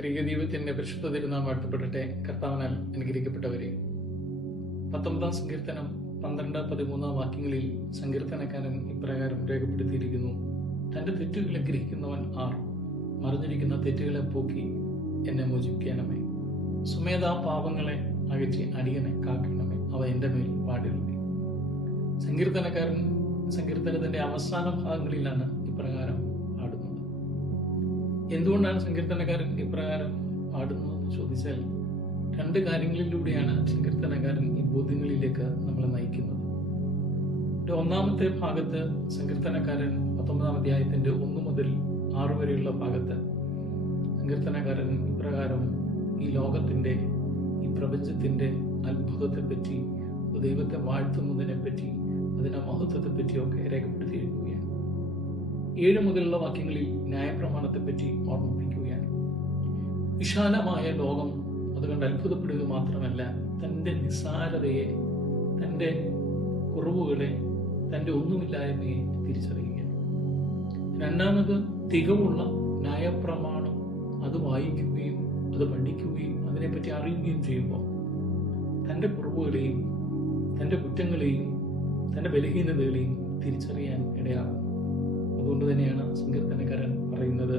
ത്രിക ദൈവത്തിന്റെ പരിശുദ്ധ തിരുനാൾ വാഴ്ത്തപ്പെടട്ടെ. കർത്താവിനാൽ അനുഗ്രഹിക്കപ്പെട്ടവരെ. പത്തൊമ്പതാം സങ്കീർത്തനം പന്ത്രണ്ട് പതിമൂന്നാം വാക്യങ്ങളിൽ സങ്കീർത്തനക്കാരൻ ഇപ്രകാരം രേഖപ്പെടുത്തിയിരിക്കുന്നു. തന്റെ തെറ്റുകളെ ഗ്രഹിക്കുന്നവൻ ആർ? മറിഞ്ഞിരിക്കുന്ന തെറ്റുകളെ പോക്കി എന്നെ മോചിപ്പിക്കണമേ. സുമേധാ പാപങ്ങളെ അകറ്റി അടിയനെ കാക്കണമേ. അവ എന്റെ മേൽ പാടില്ലേ സങ്കീർത്തനക്കാരൻ സങ്കീർത്തനത്തിന്റെ അവസാന ഭാഗങ്ങളിലാണ് ഇപ്രകാരം എന്തുകൊണ്ടാണ് സങ്കീർത്തനക്കാരൻ ഇപ്രകാരം പാടുന്നത് എന്ന് ചോദിച്ചാൽ രണ്ട് കാര്യങ്ങളിലൂടെയാണ് സങ്കീർത്തനക്കാരൻ ഈ ബോധ്യങ്ങളിലേക്ക് നമ്മളെ നയിക്കുന്നത്. ഒന്നാമത്തെ ഭാഗത്ത് സങ്കീർത്തനക്കാരൻ പത്തൊമ്പതാം അധ്യായത്തിന്റെ ഒന്നു മുതൽ ആറു വരെയുള്ള ഭാഗത്ത് സങ്കീർത്തനക്കാരൻ ഇപ്രകാരം ഈ ലോകത്തിന്റെ ഈ പ്രപഞ്ചത്തിന്റെ അത്ഭുതത്തെ പറ്റി ദൈവത്തെ വാഴ്ത്തുന്നതിനെ പറ്റി അതിന്റെ മഹത്വത്തെ പറ്റിയൊക്കെ രേഖപ്പെടുത്തിയിരിക്കുകയാണ് ഏഴ് മുതലുള്ള വാക്യങ്ങളിൽ ന്യായപ്രമാണത്തെപ്പറ്റി ഓർമ്മിപ്പിക്കുകയാണ്. വിശാലമായ ലോകം അതുകൊണ്ട് അത്ഭുതപ്പെടുക മാത്രമല്ല തന്റെ നിസ്സാരതയെ തന്റെ കുറവുകളെ തന്റെ ഒന്നുമില്ലായ്മയെ തിരിച്ചറിയുകയാണ്. രണ്ടാമത് തികവുള്ള ന്യായപ്രമാണം അത് വായിക്കുകയും അത് പഠിക്കുകയും അതിനെപ്പറ്റി അറിയുകയും ചെയ്യുമ്പോൾ തന്റെ കുറവുകളെയും തന്റെ കുറ്റങ്ങളെയും തന്റെ ബലഹീനതകളെയും തിരിച്ചറിയാൻ ഇടയാകും. അതുകൊണ്ട് തന്നെയാണ് സങ്കീർത്തനക്കാരൻ പറയുന്നത്.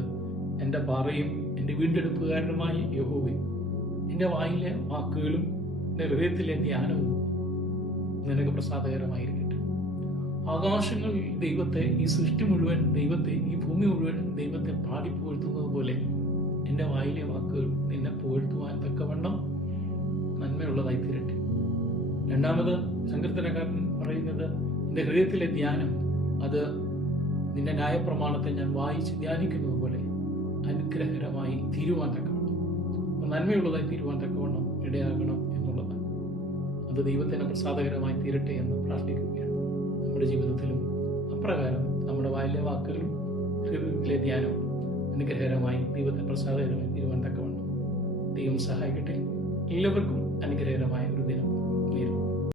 എന്റെ പാറയും എന്റെ വീണ്ടെടുപ്പുകാരനുമായ യഹോവി എന്റെ വായിലെ വാക്കുകളും എന്റെ ഹൃദയത്തിലെ ധ്യാനവും നിനക്ക് പ്രസാദകരമായിരിക്കട്ടെ. ആകാശങ്ങൾ ദൈവത്തെ ഈ സൃഷ്ടി മുഴുവൻ ദൈവത്തെ ഈ ഭൂമി മുഴുവൻ ദൈവത്തെ പാടി പോലെ എന്റെ വായിലെ വാക്കുകൾ നിന്നെ പുകഴ്ത്തുവാൻ തക്കവണ്ണം നന്മയുള്ളതായി തീരട്ടെ. രണ്ടാമത് സങ്കീർത്തനക്കാരൻ പറയുന്നത് എന്റെ ഹൃദയത്തിലെ ധ്യാനം അത് നിന്റെ ന്യായപ്രമാണത്തെ ഞാൻ വായിച്ച് ധ്യാനിക്കുന്നത് പോലെ അനുഗ്രഹകരമായി തീരുവാൻ തക്കവണ്ണം. നന്മയുള്ളതായി തീരുവാൻ തക്കവണ്ണം ഇടയാകണം എന്നുള്ളത്. അത് ദൈവത്തിന് പ്രസാദകരമായി തീരട്ടെ എന്ന് പ്രാർത്ഥിക്കുകയാണ്. നമ്മുടെ ജീവിതത്തിലും അപ്രകാരം നമ്മുടെ വായിലെ വാക്കുകളും ഹൃദയത്തിലെ ധ്യാനവും അനുഗ്രഹകരമായി ദൈവത്തെ പ്രസാദകരമായി തീരുവാൻ തക്കവണ്ണം ദൈവം സഹായിക്കട്ടെ. എല്ലാവർക്കും അനുഗ്രഹകരമായ ഒരു ദിനം.